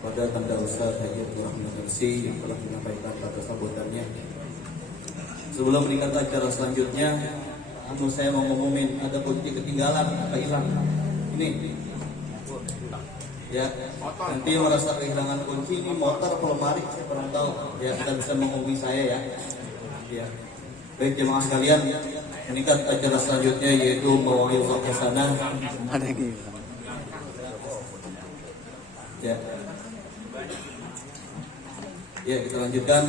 pada Tanda Ustaz Haji Abdul Rahman MC yang telah menyampaikan kata sambutannya. Sebelum meningkat acara selanjutnya, saya mau ngomongin ada kunci ketinggalan apa hilang. Ini ya, nanti merasa kehilangan kunci ini motor atau lemari saya kurang tahu. Ya, kita bisa menghubungi saya ya. Ya. Baik jemaah sekalian, meningkat acara selanjutnya yaitu Mau'izah Hasanah. Ya. Ya, kita lanjutkan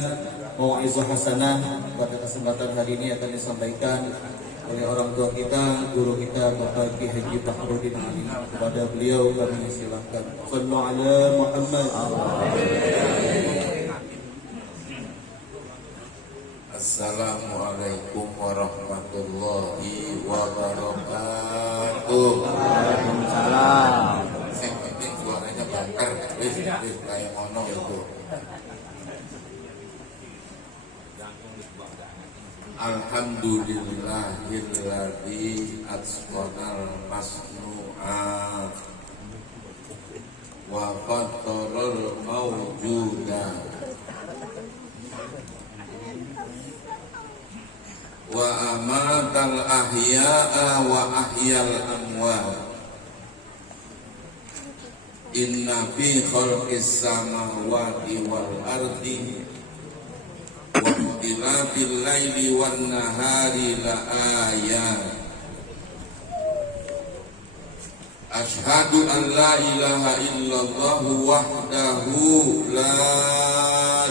Mau'izah Hasanah. Pada kesempatan hari ini akan disampaikan oleh orang tua kita, guru kita Bapak Ki Haji Fakhruddin Ali. Kepada beliau kami silakan. Sallu ala Muhammad. Assalamualaikum warahmatullahi wabarakatuh. Waalaikumsalam. Yang penting suaranya banter, wis kayak ngono itu. Alhamdulillahilladzi asqanal masnu'a wa fattaral mawjuda wa amatal ahya'a wa ahyal amwat. Inna fi khalqis samawati wal ardi wa ikhtilafil laili wan nahari la ayat. Ashhadu an la ilaha illallah wahdahu la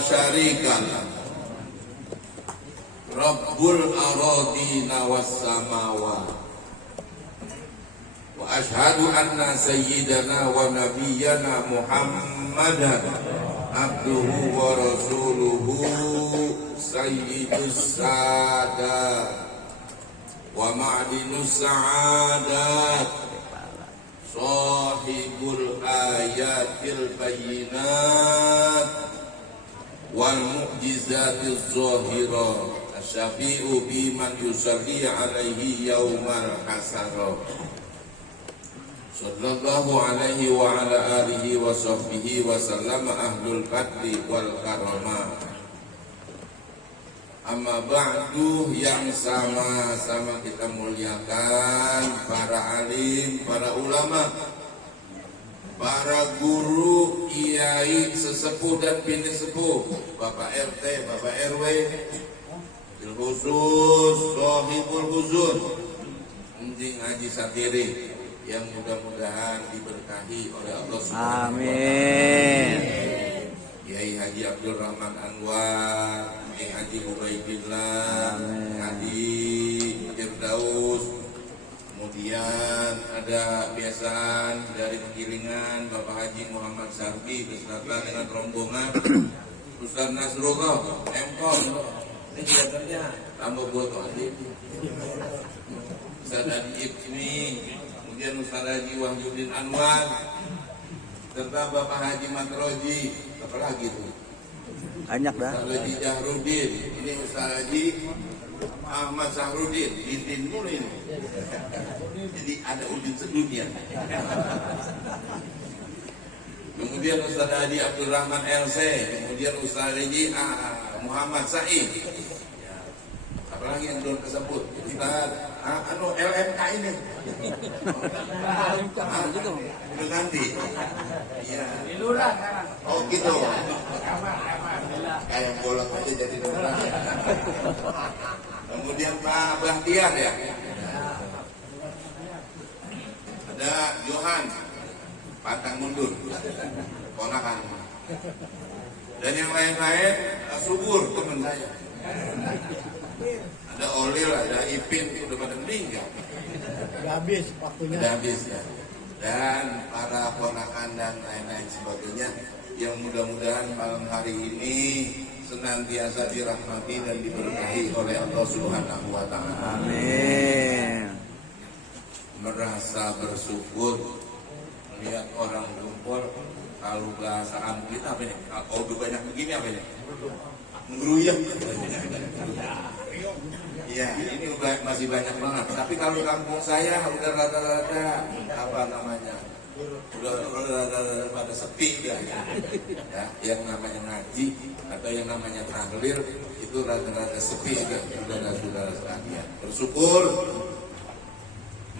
syarikalah Rabbul aradina was samawat. Wa ashhadu anna sayyidana wa nabiyyana Muhammadan abduhu wa rasuluhu sayyidus sadat wa ma'dinus sa'adat sahibul ayatil bayyinat wal mu'jizatiz zahirah asyafi'u biman yusalli alaihi yaumal hasarah. Sallallahu alaihi wa ala alihi wa sahbihi wa sallama ahlul fadli wal karamah. Amma ba'du, yang sama-sama kita muliakan para alim, para ulama, para guru, kiai, sesepuh dan bini sepuh, Bapak RT, Bapak RW, bil khusus, sohibul khusus, Enjing Haji Satiri, yang mudah-mudahan diberkahi oleh Allah Subhanahu wa Ta'ala. Amin. Kiai Haji Abdul Rahman Anwar, Kiai Haji Ubaidillah, Haji Firdaus, kemudian ada biasaan dari Pegilingan Bapak Haji Muhammad Sarfi beserta dengan rombongan Ustaz Nasrullah, Emkom, ini kelihatannya tambah buat Haji Ustaz Haji ini, kemudian Ustaz Haji Wahyudin Anwar, serta Bapak Haji Matroji, apa lagi tuh? Banyak dah. Ustaz Haji Jahrudin, ini Ustaz Haji Ahmad Sahrudin, Dintin mulu ini. Jadi ada Udin sedunia. Kemudian Ustaz Haji Abdul Rahman LC, kemudian Ustaz Haji Muhammad Said. Apalagi yang belum tersebut, Ustaz LMK ini. Udah ganti. Iya. Oh gitu. Kayak bolak aja jadi lurah. Kemudian Pak Bahtiar ya. Ada Johan pantang mundur, ponakan. Dan yang lain-lain subur teman saya. Ada Olil, ada Ipin, udah pada meninggal. Udah habis waktunya. Udah habis ya. Dan para ponakan dan lain-lain sebagainya yang mudah-mudahan malam hari ini senantiasa dirahmati dan diberkahi oleh Allah Subhanahu wa Ta'ala. Amin. Merasa bersyukur melihat orang kumpul. Kalau bahasaan kita apa ini? Kalau udah banyak begini apa ini? Ngeruyek. Ya, ini masih banyak banget. Tapi kalau kampung saya udah rata-rata apa namanya? udah pada sepi ya. Ya, yang namanya ngaji atau yang namanya tahlil itu rada-rada sepi ya, saudara-saudara sekalian. Bersyukur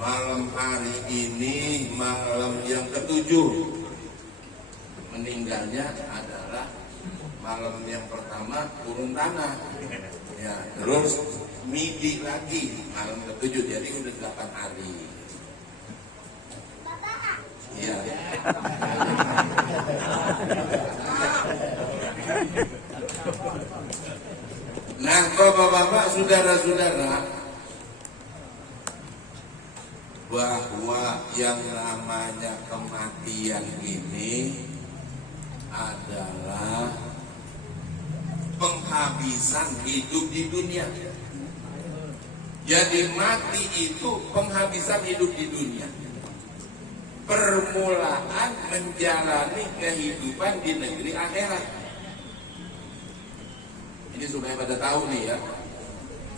malam hari ini malam yang ketujuh, meninggalnya adalah malam yang pertama turun tanah ya, terus midi lagi malam ketujuh, jadi udah 8 hari ya. Nah, bapak-bapak, saudara-saudara, bahwa yang namanya kematian ini adalah penghabisan hidup di dunia. Jadi mati itu penghabisan hidup di dunia, permulaan menjalani kehidupan di negeri akhirat. Ini supaya pada tahu nih ya.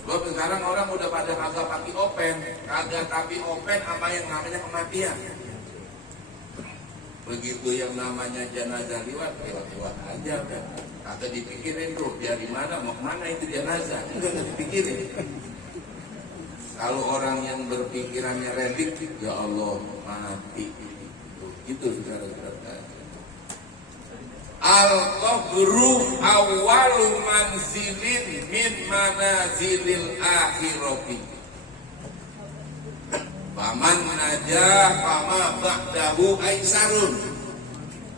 Sebab sekarang orang udah pada kagak pakai open, kagak tapi open sama yang namanya kematian. Begitu yang namanya jenazah lewat aja udah. Kagak dipikirin tuh dari mana mau kemana itu jenazah, enggak dipikirin. Kalau orang yang berpikirannya redik, ya Allah mati. Itu saudara-saudara. Al-qabru awwalu manzilin min manazilil akhirati. Faman najah fama ba'dahu aisarun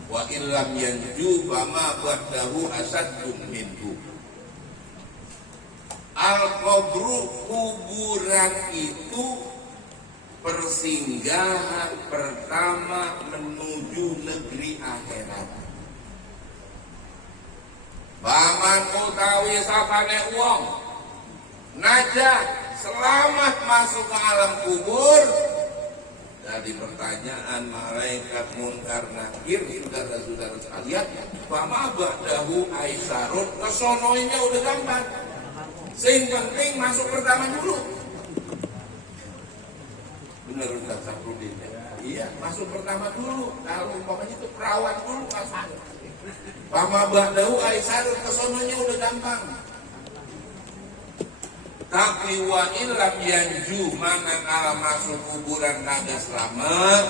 wa illam yanju fama ba'dahu asaddun minhu. Al-qabru, kuburan itu persinggahan pertama menuju negeri akhirat. Paman utawi sapane wong najah selamat masuk ke alam kubur dari pertanyaan malaikat munkar nakir, saudara-saudara sekalian, pama ba'dahu aisarun, kesonoinya udah gampang. Sing penting masuk pertama dulu. Benar Ustaz Saprudin ya? Iya, masuk pertama dulu. Kalau umpamanya itu perawat dulu masuk. Pama ba'dahu aisarun, kesononya udah gampang. Tapi wa illam yanju, mana kalau masuk kuburan kagak selamat,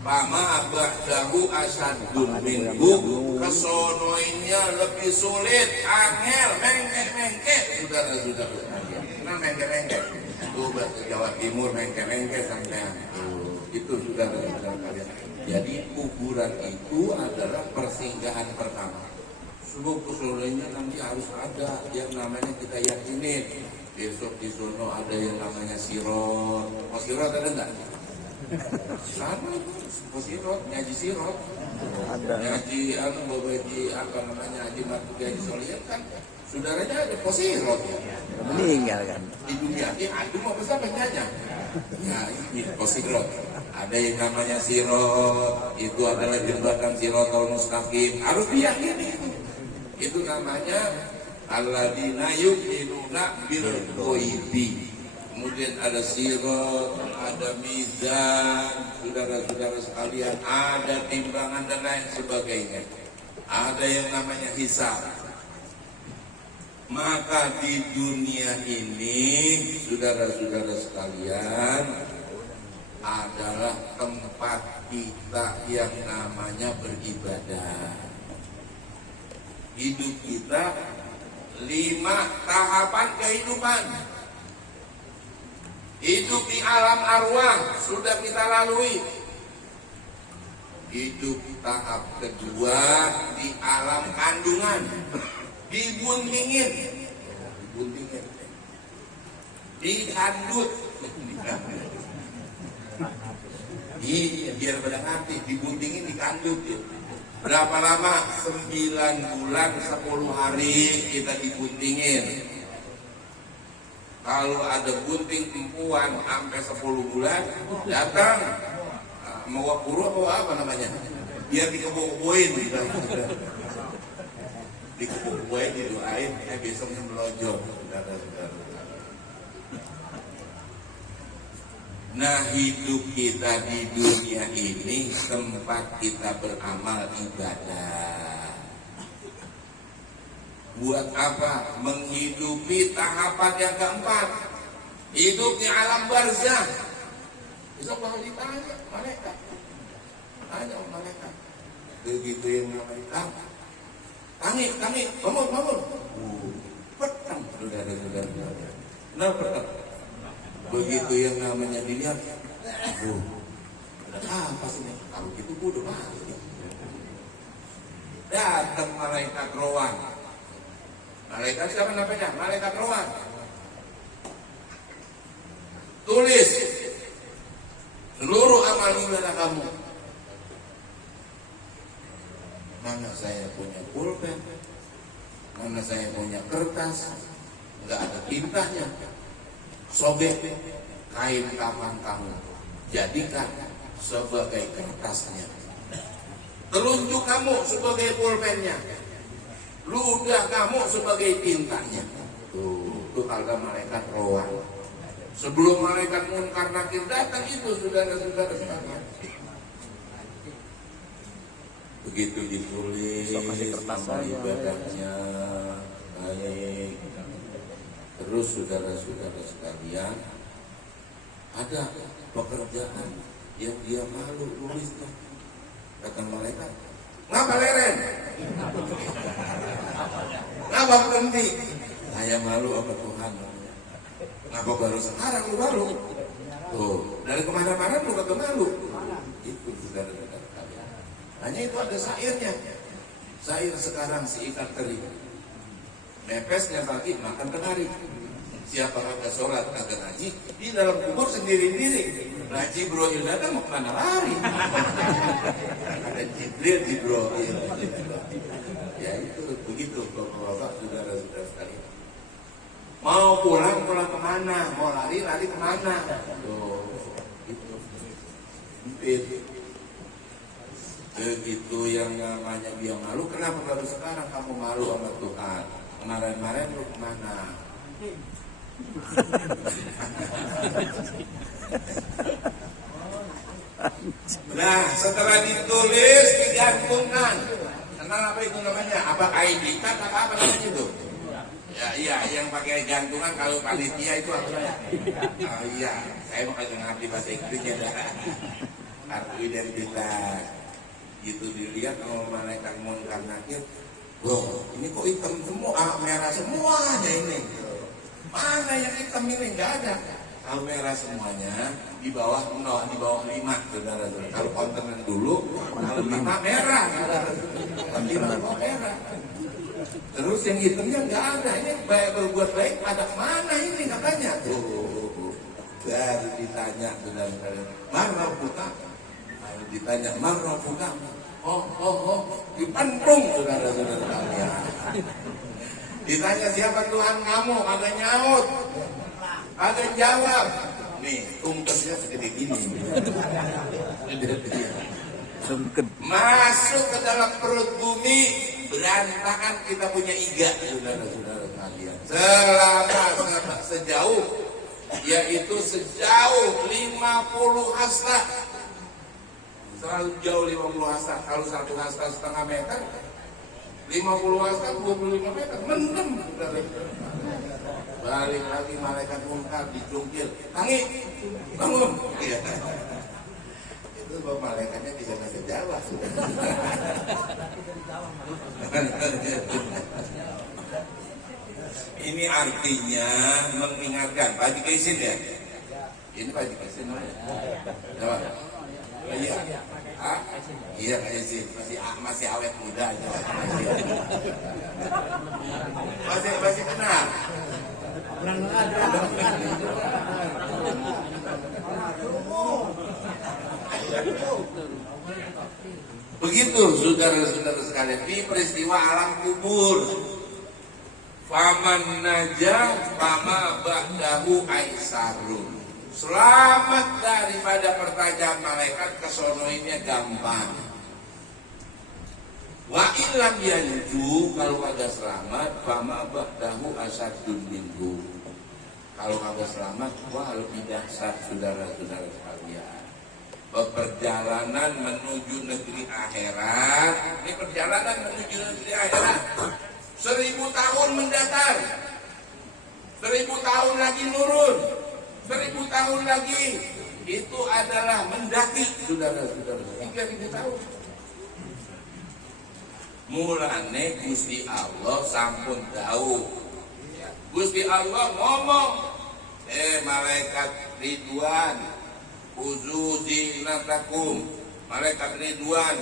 pama ba'dahu asaddun minhu, kesonoinya lebih sulit, angel, mengke, saudara-saudara. Nah, mengke. Itu bahasa Jawa Timur, mengke sampean. Itu saudara-saudara kalian. Jadi kuburan itu adalah persinggahan pertama. Sebab kesonoinya nanti harus ada yang namanya kita yakinin. Besok di sono ada yang namanya sirot. Oh, sirot ada enggak? Sama itu, sirot, ngaji sirot. Ada. Ngaji apa namanya, haji matu haji solihin kan. Saudaranya ada posirot ya. Meninggal kan. Di dunia ini aduh mau besar penjajah. Ya ini posirot. Ada yang namanya sirot, itu adalah jembatan sirotol mustaqim. Harus diyakini itu. Itu namanya alladzina yu'minuna bil ghaibi. Kemudian ada sirat, ada mizan, saudara-saudara sekalian, ada timbangan dan lain sebagainya. Ada yang namanya hisab. Maka di dunia ini, saudara-saudara sekalian, adalah tempat kita yang namanya beribadah. Hidup kita 5 tahapan kehidupan. Hidup di alam arwah sudah kita lalui. Hidup tahap kedua di alam kandungan, dibuntingin, dikandut, biar pada ngerti, dibuntingin, dikandut. Berapa lama? 9 bulan 10 hari kita dibuntingin. Kalau ada bunting perempuan sampai 10 bulan datang mau puru apa namanya? Biar dikebo-keboin gitu. Dikebo-keboin, didoain, besoknya melonjol. Nah, hidup kita di dunia ini tempat kita beramal ibadah. Buat apa? Menghidupi tahapan yang keempat, hidup di alam barzah. Besok bakal ditanya malaikat. Tanya malaikat. Begitu yang malaikat. Tangi, bangun. Petang, saudara-saudara. Kenapa petang? Begitu yang namanya dilihat, apa sih nih? Kalau gitu gue udah mati. Datang malaikat rowan. Malaikat siapa namanya? Malaikat rowan. Tulis seluruh amal ibadah kamu. Mana saya punya pulpen, mana saya punya kertas, nggak ada tintanya. Sobek kain kafan kamu, jadikan sebagai kertasnya. Telunjuk kamu sebagai pulpennya, ludah kamu sebagai tintanya. Tuh kata malaikat rowan. Sebelum malaikat munkar nakir datang itu saudara-saudara sekalian. Begitu ditulis amal ibadahnya baik. Terus saudara-saudara sekalian, ada pekerjaan yang dia malu nulisnya. Kata malaikat, ngapa leren? Ngapa berhenti? Saya malu sama Tuhan. Ngapa baru sekarang lu baru? Tuh, dari kemana-mana lu kagak malu. Itu saudara-saudara sekalian. Hanya itu ada sairnya. Sair sekarang si ikan teri. Mepesnya pagi makan kenari. Siapa kagak sholat kagak ngaji di dalam kubur sendiri-sendiri. Nah Jibril datang mau kemana lari? Ada Jibril. Ya itu begitu bapak saudara-saudara sekalian. Mau pulang kemana? Mau lari kemana? Tuh, gitu. Begitu yang namanya dia malu. Kenapa baru sekarang kamu malu sama Tuhan? Kemarin-kemarin lu kemana? Nah, setelah ditulis digantungkan. Kenal apa itu namanya? Apa ID card apa namanya itu? Ya iya, yang pakai gantungan kalau panitia itu apa ya? Oh iya, saya mau kagak ngerti bahasa Inggrisnya dah. Kartu identitas. Gitu dilihat sama malaikat munkar nakir. Loh, ini kok hitam semua, merah semuanya ini. Mana yang hitam ini? Nggak ada. Kalau merah semuanya, di bawah 0, di bawah 5, saudara-saudara. Kalau kontener dulu, kalau 5 merah, saudara-saudara. 5 merah. Terus yang hitamnya nggak ada. Ini berbuat baik pada mana ini katanya? Tuh, baru ditanya, saudara-saudara. Mana putar? Baru ditanya, mana putar? Oh, dipentung saudara-saudara sekalian. Ditanya siapa Tuhan kamu, kagak nyaut, kagak jawab. Nih, tungkesnya segede gini. Masuk ke dalam perut bumi, berantakan kita punya iga, saudara-saudara sekalian. Selama sejauh, yaitu sejauh 50 hasta. Selalu jauh 50 hasta. Kalau 1 hasta setengah meter, 50 hasta 25 meter, mendem. Balik lagi malaikat munkar dicungkil. Tangi, bangun. Ya. Itu bapak malaikatnya bisa bahasa Jawa. Ini artinya mengingatkan. Pak Haji Kaisin ya? Ini Pak Haji Kaisin ya? Iya, iya kayak sih masih awet muda aja, masih kenal. Begitu saudara-saudara sekalian di peristiwa alam kubur. Faman najah fama ba'dahu aisarun. Selamat daripada pertanyaan malaikat, kesonoinnya gampang. Wa ilam yanju, kalau kagak selamat, fama ba'dahu asadun minhu. Kalau kagak selamat, wah lebih dahsyat saudara-saudara sekalian. Perjalanan menuju negeri akhirat, ini perjalanan menuju negeri akhirat 1000 tahun mendatar, 1000 tahun lagi nurun, 1000 tahun lagi itu adalah mendaki saudara-saudara, 3000 tahun. Mulane Gusti Allah sampun tahu. Gusti Allah ngomong, malaikat Ridwan, uzuzi natakum, malaikat Ridwan,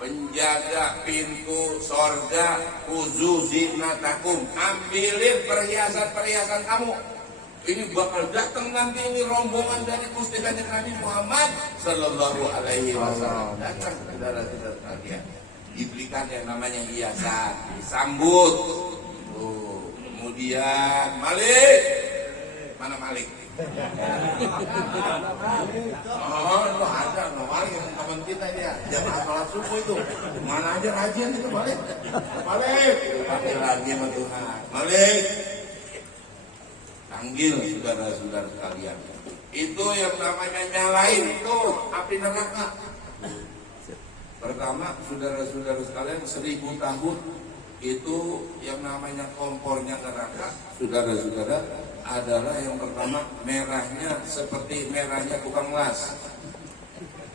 penjaga pintu sorga, uzuzi natakum, ambilin perhiasan-perhiasan kamu. Ini bakal datang nanti ini rombongan dari Gusti Kanjeng Nabi Muhammad Sallallahu Alaihi Wasallam. Datang saudara-saudara sekalian, diberikan yang namanya hiasan, disambut. Kemudian Malik, mana Malik? Oh, itu ada Malik yang teman kita dia. Jamaah sholat subuh itu, mana aja rajin itu Malik. Malik, panggil lagi sama Tuhan. Malik, panggil saudara-saudara sekalian. Itu yang namanya nyalain itu api neraka. Pertama, saudara-saudara sekalian, 1000 tahun itu yang namanya kompornya neraka, saudara-saudara, adalah yang pertama merahnya seperti merahnya tukang las.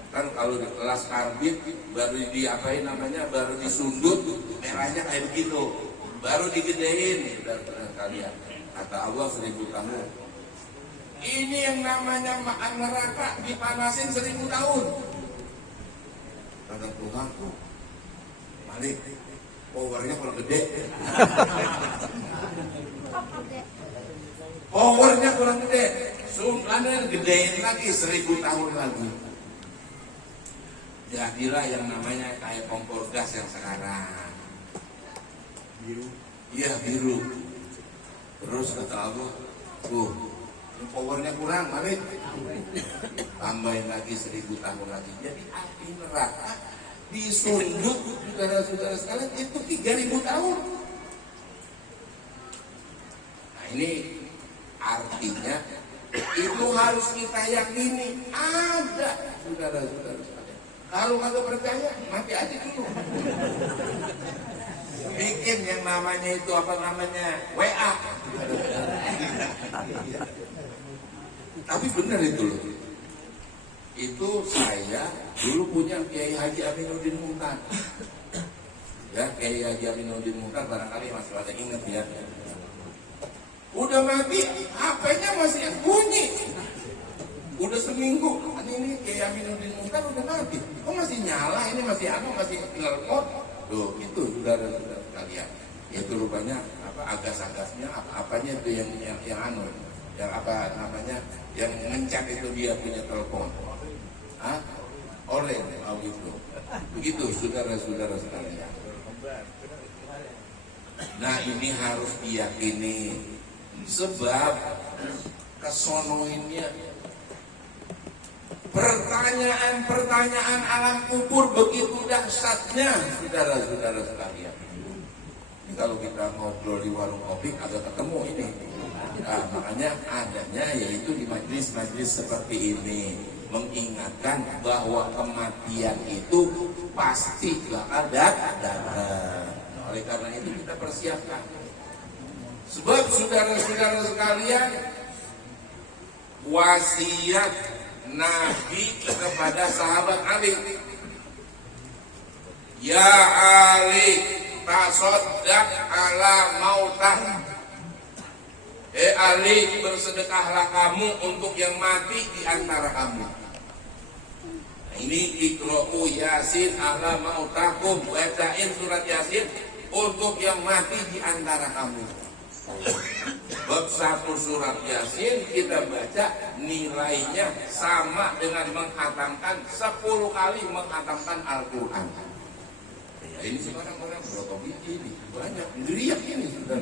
Kan kalau di kelas karbit baru diapain namanya, baru disundut merahnya kayak begitu, baru digedein, saudara-saudara sekalian. Kata Allah 1000 tahun. Ini yang namanya makan neraka dipanasin 1000 tahun. Kata Tuhan tuh, Malik, powernya kalau gede. Powernya kurang gede. Sungkannya gedein lagi 1000 tahun lagi. Jadilah yang namanya kayak kompor gas yang sekarang. Biru. Iya biru. Terus kata Allah, tuh, powernya kurang, Malik. Tambahin lagi 1000 tahun lagi. Jadi api neraka disundut saudara-saudara sekalian itu 3000 tahun. Nah ini artinya itu harus kita yakini ada saudara-saudara sekalian. Kalau nggak percaya mati aja dulu. Bikin yang namanya itu apa namanya WA. Tapi benar itu loh. Itu saya dulu punya Kiai Haji Aminuddin Muhtar. Ya, Kiai Haji Aminuddin Muhtar barangkali masih ada ingat ya. Udah mati, HP-nya masih bunyi. Udah seminggu, ini Kiai Aminuddin Muhtar udah mati. Kok masih nyala? Ini masih masih telepon. Loh, itu saudara-saudara sekalian. Itu rupanya apa agas-agasnya, apa-apanya itu yang apa namanya, yang ngencak itu dia punya telepon. Oleh gitu. Begitu saudara-saudara sekalian. Nah ini harus diyakini. Sebab kesonoinnya pertanyaan alam kubur begitu dahsyatnya saudara-saudara sekalian. Ini kalau kita ngobrol di warung kopi agak ketemu ini. Nah, makanya adanya yaitu di majelis-majelis seperti ini mengingatkan bahwa kematian itu pasti bakal datang. Oleh karena itu kita persiapkan. Sebab saudara-saudara sekalian, wasiat Nabi kepada sahabat Ali, ya Ali, tasoddaq ala mautah. Ali, bersedekahlah kamu untuk yang mati di antara kamu. Nah, ini iqra'u Yasin ala mautakum, bacain surat Yasin untuk yang mati di antara kamu. Bab 1 surat Yasin kita baca nilainya sama dengan menghatamkan 10 kali menghatamkan Al-Quran. Ya, ini sekarang orang berapa biji ini? Banyak, ngeriak ini sudah.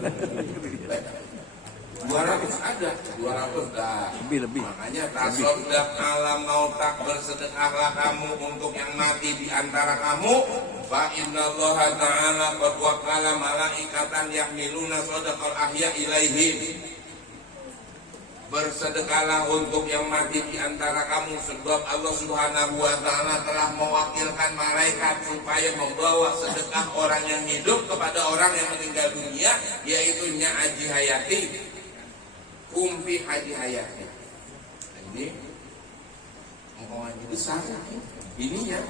200 ada, 200 dah. Lebih. Makanya tasoddaq ala mautak, bersedekahlah kamu untuk yang mati di antara kamu. Fa innallaha ta'ala qad waqala malaikatan yahmiluna shadaqal ahya ilaihim. Bersedekahlah untuk yang mati di antara kamu, sebab Allah Subhanahu wa taala telah mewakilkan malaikat supaya membawa sedekah orang yang hidup kepada orang yang meninggal dunia, yaitu Nya Haji Hayati, Umpi Haji Hayati. Nah, ini ngomongnya besar ini ya.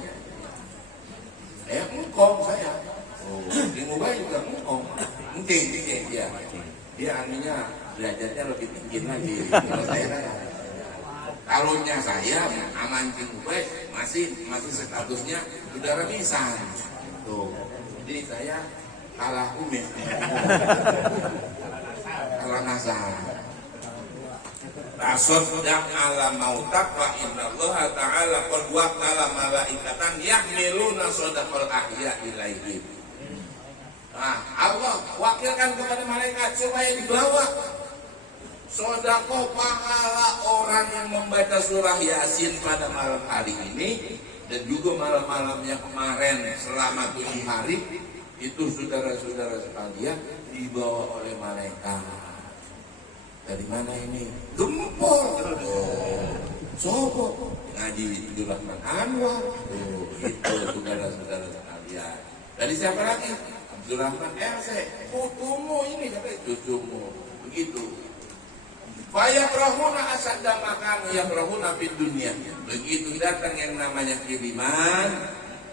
Engkong saya. Oh, di mobile juga engkong. Mungkin dia. Dia artinya belajarnya lebih tinggi lagi. Kalau saya kan, kalaunya saya amancing gue masih statusnya saudara nisan. Tuh, jadi saya kalah kumis, kalah nasar. Tasaddaq ala mautak fa inna Allah ta'ala qad waqala malaikatan yahmiluna sadaqal ahya ilaihi. Nah, Allah wakilkan kepada malaikat supaya dibawa sedekah pahala orang yang membaca surah Yasin pada malam hari ini dan juga malam-malamnya kemarin selama 7 hari itu saudara-saudara sekalian dibawa oleh malaikat. Dari mana ini? Gempol. Sopo ngaji Abdul Rahman Anwar. Itu saudara-saudara sekalian. Dari siapa lagi? Abdul Rahman RC. Putumu ini katanya cucumu. Begitu. Fayakrahuna asadda makan yakrahuna fid dunya. Begitu datang yang namanya kiriman,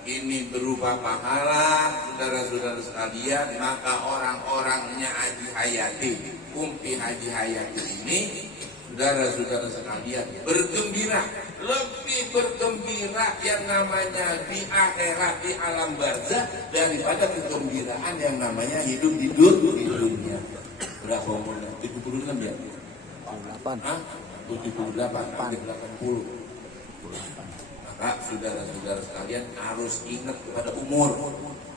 ini berupa pahala saudara-saudara sekalian, maka orang-orangnya Haji Hayati, Umpi Haji Hayati ini, saudara-saudara sekalian bergembira, lebih bergembira yang namanya di akhirat, di alam barzah daripada kegembiraan yang namanya hidup di dunia. Berapa umurnya? 76 ya? 8. 78, 80. Maka saudara-saudara sekalian harus ingat kepada umur.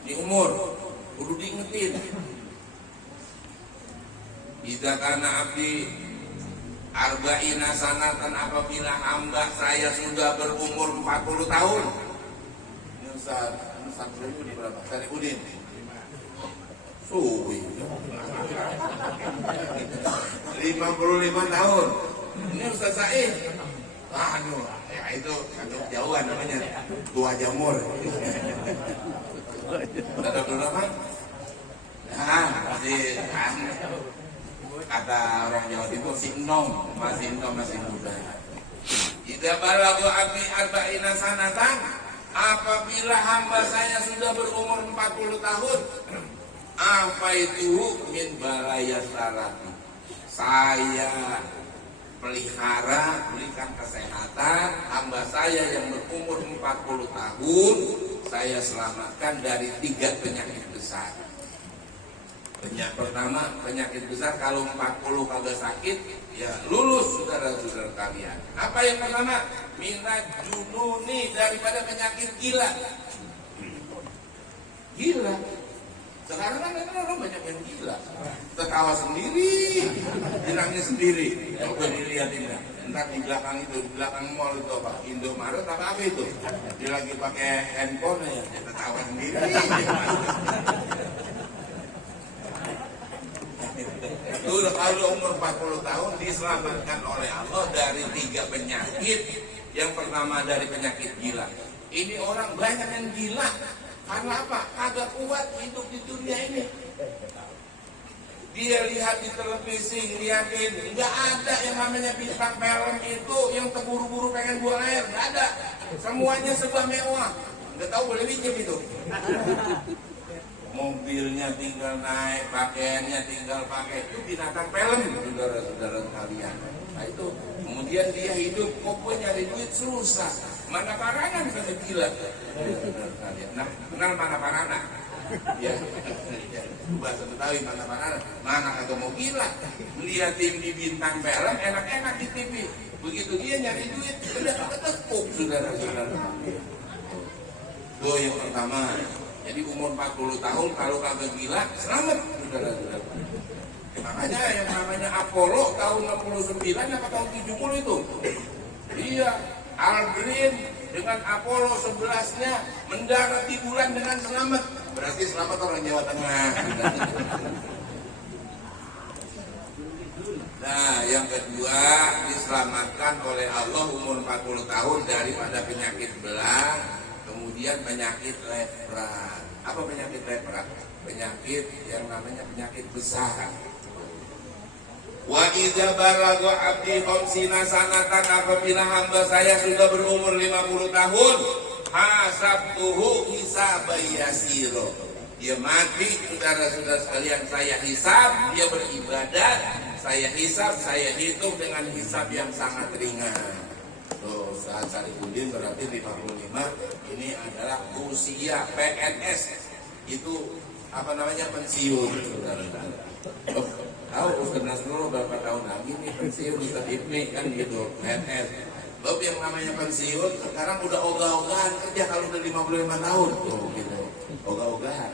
Di umur kudu diingetin. Idza kana abdi arba'ina sanatan, apabila hamba saya sudah berumur 40 tahun. Ini Ustaz Samsudin berapa? Sarifudin. Suwi. 55 tahun. Ini Ustaz Said. Aduh, ya itu kandung jauhan namanya, tua jamur. Ada berapa? Nah, masih kata orang Jawa Timur masih muda. Idza balagha abdi arba'ina sanatan, apabila hamba saya sudah berumur 40 tahun, afaituhu min balaya sarati, saya pelihara, berikan kesehatan hamba saya yang berumur 40 tahun, saya selamatkan dari 3 penyakit besar. Penyakit pertama, penyakit besar kalau 40 kagak sakit, ya lulus saudara-saudara kalian. Apa yang pertama? Minat jununi, daripada penyakit gila. Gila. Sekarang kan orang banyak yang gila, tertawa sendiri, bilangnya sendiri. Coba dilihat ini, entar di belakang itu, di belakang mall itu apa? Indomaret apa itu? Dia lagi pakai handphone ya, dia tertawa sendiri. Itu kalau umur 40 tahun diselamatkan oleh Allah dari 3 penyakit. Yang pertama dari penyakit gila. Ini orang banyak yang gila. Karena apa? Kagak kuat hidup di dunia ini. Dia lihat di televisi, liatin, nggak ada yang namanya bintang film itu yang terburu-buru pengen buang air, nggak ada. Semuanya serba mewah. Nggak tahu boleh pinjam itu. Mobilnya tinggal naik, pakaiannya tinggal pakai, itu binatang film, saudara-saudara sekalian. Nah itu, kemudian dia hidup, kok nyari duit susah. Mana parana bisa gila. Nah, kenal mana parana? Ya, bahasa Betawi mana parana? Mana kagak mau gila? Liatin di bintang film, enak-enak di TV. Begitu dia nyari duit, udah ketekuk, saudara-saudara. Itu yang pertama. Jadi umur 40 tahun kalau kagak gila, selamat, saudara-saudara. Makanya yang namanya Apollo tahun 69 apa tahun 70 itu? Iya. Aldrin dengan Apollo 11-nya mendarat di bulan dengan selamat. Berarti selamat orang Jawa Tengah. Nah, yang kedua diselamatkan oleh Allah umur 40 tahun daripada penyakit belang, kemudian penyakit lepra. Apa penyakit lepra? Penyakit yang namanya penyakit besar. Wa idza balagha abdi khamsina sanatan, apabila hamba saya sudah berumur 50 tahun, hasabtuhu hisabayasiro. Dia mati, saudara-saudara sekalian, saya hisab, dia beribadat, saya hisab, saya hitung dengan hisab yang sangat ringan. Tuh, saat Sarifudin berarti 55, ini adalah usia PNS. Itu apa namanya, pensiun, saudara-saudara. Oh, tahu Ustaz Nasrullah berapa tahun lagi nih pensiun, Ustaz Ibni kan gitu, PNS. Loh, yang namanya pensiun sekarang udah ogah-ogahan kerja kalau udah 55 tahun tuh gitu, ogah-ogahan.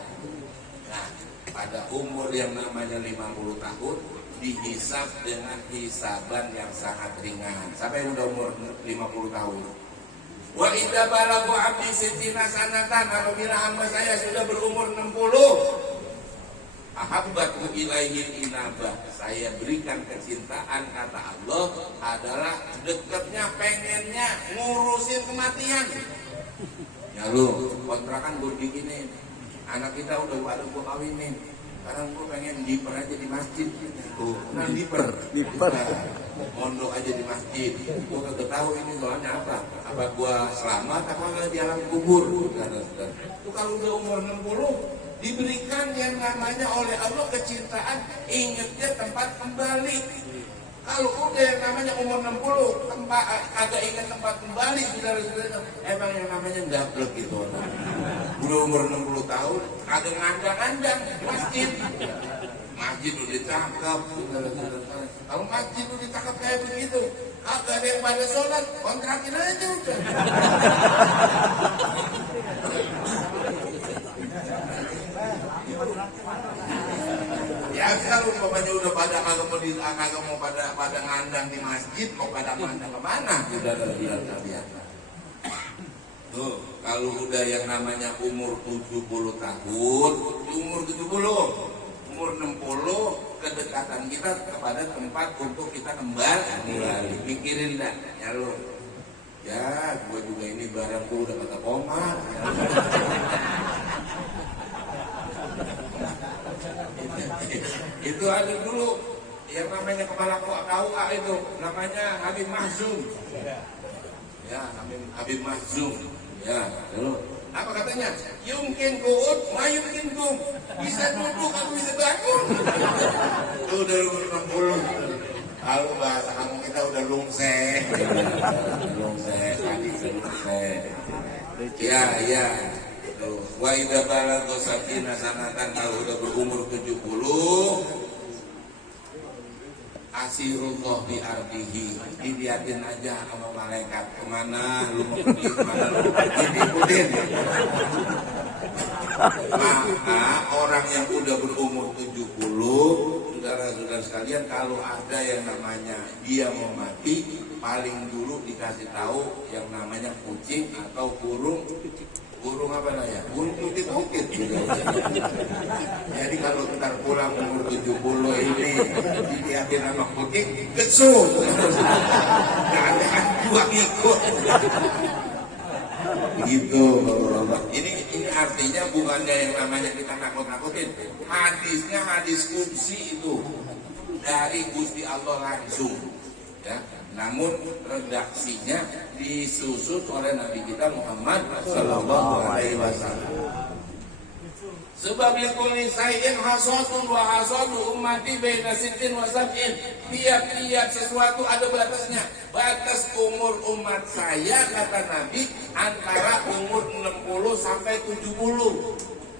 Nah, pada umur yang namanya 50 tahun dihisab dengan hisaban yang sangat ringan. Siapa yang udah umur 50 tahun? Wa idza balagha abdi sittina sanatan, apabila hamba saya sudah berumur 60, ahabbatu ilaihi inabah, saya berikan kecintaan, kata Allah, adalah dekatnya, pengennya ngurusin kematian. Ya lu, kontrakan gue bikinin, anak kita udah gue kawinin, sekarang gue pengen diper aja di masjid. Tuh, nah diper. Mondok aja di masjid. Gue kagak tahu ini soalnya apa gue selamat apa nggak di alam kubur. Itu kalau udah umur 60 diberikan yang namanya oleh Allah kecintaan, ingatnya tempat kembali. Kalau udah yang namanya umur 60 agak ingat tempat kembali, saudara-saudara, emang yang namanya ndablek gitu. Udah umur 60 tahun agak ngandang-ngandang masjid. Masjid udah cakep, saudara-saudara. Kalau masjid udah cakep kayak begitu, agak ada yang pada sholat, kontrakin aja udah. Ya kalau umpamanya udah pada kagak mau pada ngandang di masjid, mau pada ngandang kemana? Saudara-saudara kalian. Tuh, kalau udah yang namanya umur 70 tahun, umur 70, umur 60, kedekatan kita kepada tempat untuk kita kembali. Pikirin dah, ya lu. Ya, gua juga ini barangku udah kata koma. Itu ada dulu yang namanya kepala KUA itu, namanya Habib Mahzum. Ya, Habib Mahzum. Ya, dulu. Apa katanya? Yumkin kuut, mayumkin kum. Bisa duduk, aku bisa bangun. Itu udah umur 60. Kalau bahasa kamu kita udah lungse. Ya. Wa idza balagha sab'ina sanatan, kalau udah berumur 70, asirullah bi ardihi, dilihatin aja sama malaikat, kemana lu mau pergi, kemana lu mau pergi, diikutin. Maka orang yang udah berumur 70, saudara-saudara sekalian, kalau ada yang namanya dia mau mati, paling dulu dikasih tahu yang namanya kucing atau burung apa namanya? Burung putih-putih. Jadi kalau ntar pulang umur 70 ini dilihatin sama kucing, gesuk. Jangan juga ngikut. Begitu Bapak. Ini artinya bukannya yang namanya kita nakut-nakutin. Hadisnya hadis qudsi itu dari Gusti Allah langsung. Ya. Namun redaksinya disusun oleh Nabi kita Muhammad sallallahu alaihi wasallam. Sebab likulli shay'in hasadun wa hasadu ummati baina sittin wa sab'in. Tiap-tiap sesuatu ada batasnya. Batas umur umat saya, kata Nabi, antara umur 60 sampai 70.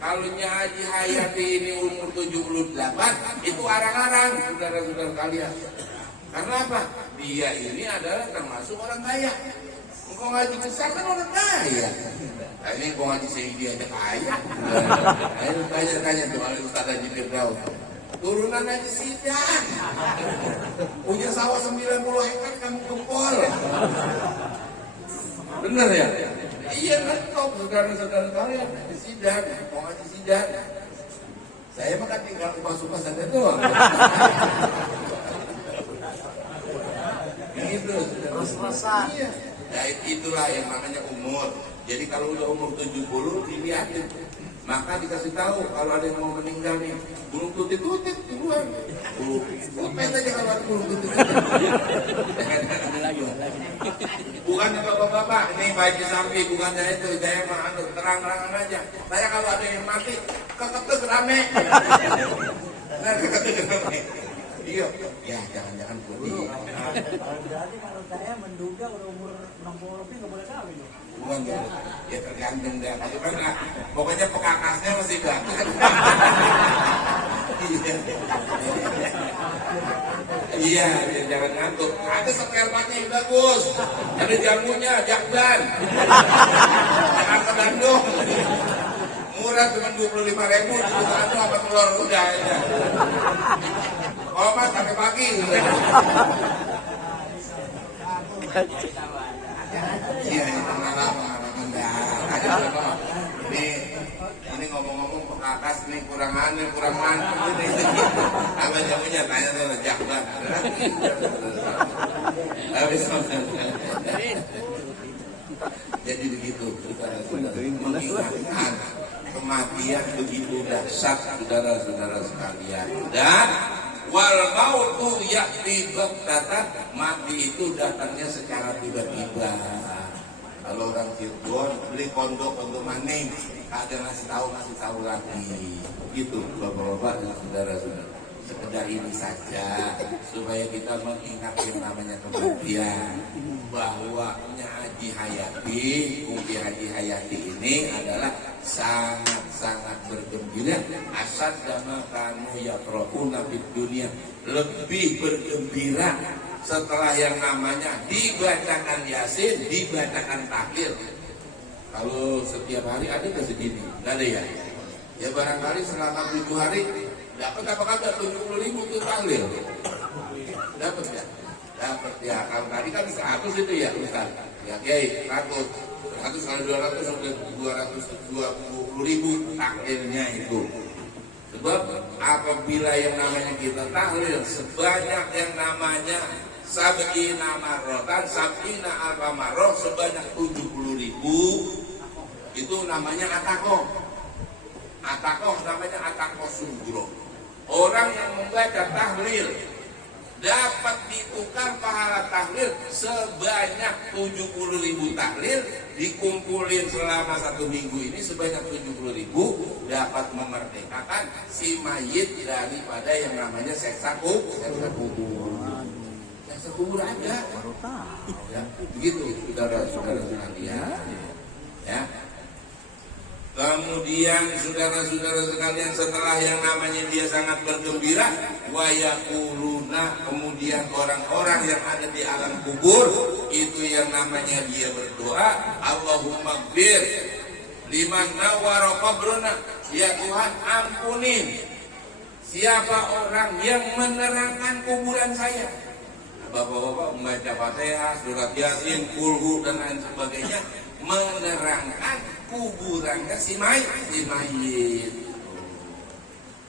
Kalau Haji Hayati ini umur 78, itu arang-arang, saudara-saudara kalian. Karena apa? Dia ini adalah termasuk orang kaya. Engkau ngaji besar kan orang kaya. Nah ini engkau ngaji Sayyidi aja kaya. Ayo tanya tuh oleh Ustaz Haji Firdaus. Turunan Haji Sidan. Punya sawah 90 hektar kamu gempol. Bener ya? Iya betul, saudara-saudara kalian Haji Sidan, engkau ngaji Sidan. Saya mah kan tinggal ubah-ubah saja doang. itulah yang namanya umur. Jadi kalau udah umur 70 dilihatin. Maka dikasih tahu kalau ada yang mau meninggal nih, burung tutit-tutit duluan. Kupet aja kalau ada burung tutit-tutit. Bukannya bapak-bapak, ini baik sampai bukannya itu, saya mah terang-terangan aja. Saya kalau ada yang mati, keketuk rame. Nah, keketuk rame. Iya, ya jangan-jangan putih. Berarti kalau saya menduga udah umur 60 lebih nggak boleh kawin. Bukan tuh, ya tergantung deh. Itu kan pokoknya pekakasnya masih banget. Iya, jangan ngantuk. Ada spare partnya yang bagus. Ada jamunya, Jakban. Jakarta Bandung. Murah cuma 25.000, jutaan tuh apa telur udah aja. Oh mas, sampai pagi. Iya, ini pengalaman dah. Ini ngomong-ngomong pekakas nih kurang mantap ini. Apa jamunya? Tanya tuh Jakban. Habis jadi begitu, mengingatkan kematian begitu dahsyat, saudara-saudara sekalian. Dan wal mautu ya'ti baghtatan, mati itu datangnya secara tiba-tiba. Kalau orang Cirebon beli kondok untuk maning, ada ngasih tahu lagi. Gitu, bapak-bapak dan saudara-saudara. Sekedar ini saja supaya kita mengingat yang namanya kematian, bahwa Haji Hayati, Umi Haji Hayati ini adalah sangat-sangat bergembira. Asad dama kanu yakrahuna fid dunia, lebih bergembira setelah yang namanya dibacakan Yasin, dibacakan tahlil. Kalau setiap hari ada nggak segini? Nggak ada ya? Ya barangkali selama 7 hari dapat apa kagak 70.000 tuh tahlil? Dapat ya? Dapat ya. Kalau tadi kan 100 itu ya Ustaz. Ya Kiai, 100 kali 200 sudah 220.000 tahlilnya itu. Sebab apabila yang namanya kita tahlil sebanyak yang namanya sab'ina marrotan, sab'ina alfa marroh, sebanyak 70.000, itu namanya atakoh. Atakoh namanya atakoh sugro. Orang yang membaca tahlil dapat ditukar pahala tahlil sebanyak 70.000 tahlil, dikumpulin selama 1 minggu ini sebanyak 70.000, dapat memerdekakan si mayit daripada yang namanya seksa kubur. Seksa kubur ada. Ya, begitu saudara-saudara sekalian. Ya. Kemudian saudara-saudara sekalian, setelah yang namanya dia sangat bergembira, wayakuluna, kemudian orang-orang yang ada di alam kubur itu yang namanya dia berdoa, Allahumma gfir liman nawwara qabrana, ya Tuhan ampunin siapa orang yang menerangkan kuburan saya. Bapak-bapak membaca Fatihah, surat Yasin, Qul dan lain sebagainya, menerangkan kuburannya si mayit.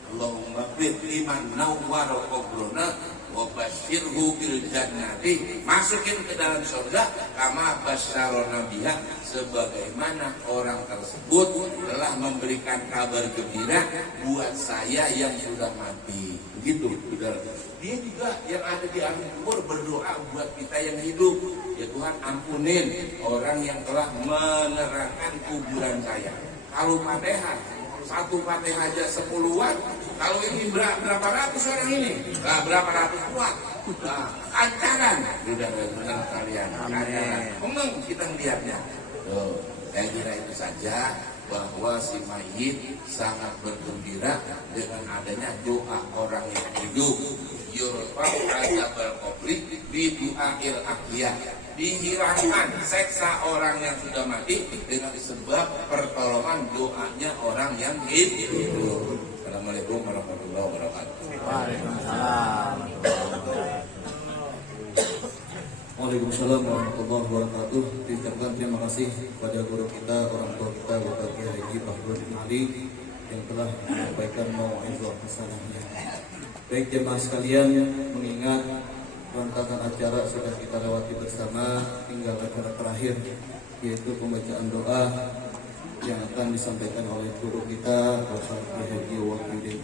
Allahumma fir liman nawwara qabrana wa basyirhu bil jannati, masukin ke dalam surga kama basyarona biha, sebagaimana orang tersebut telah memberikan kabar gembira buat saya yang sudah mati. Begitu, saudara. Dia juga yang ada di alam kubur berdoa buat kita yang hidup, ya Tuhan ampunin orang yang telah menerangkan kuburan saya. Kalau Fatihah, 1 Fatihah aja 10-an, kalau ini berapa ratus orang ini? Nah, berapa ratus kuat? Nah, kancaran. Sudah benar kalian. Memang kita melihatnya. Saya kira itu saja, bahwa si mayit sangat bergembira dengan adanya doa orang yang hidup. Yurfa'u azabal qabri bi du'ail ahyah, dihilangkan seksa orang yang sudah mati dengan sebab pertolongan doanya orang yang hidup. Assalamualaikum warahmatullahi wabarakatuh. Waalaikumsalam warahmatullahi wabarakatuh. Diucapkan terima kasih kepada guru kita, orang tua kita, Bapak Kiai Haji Bahrudin Ali yang telah menyampaikan mau'izah hasanahnya. Baik jemaah sekalian, mengingat rangkaian acara sudah kita lewati bersama, tinggal acara terakhir yaitu pembacaan doa yang akan disampaikan oleh guru kita Bapak Kiai Haji Wahyudin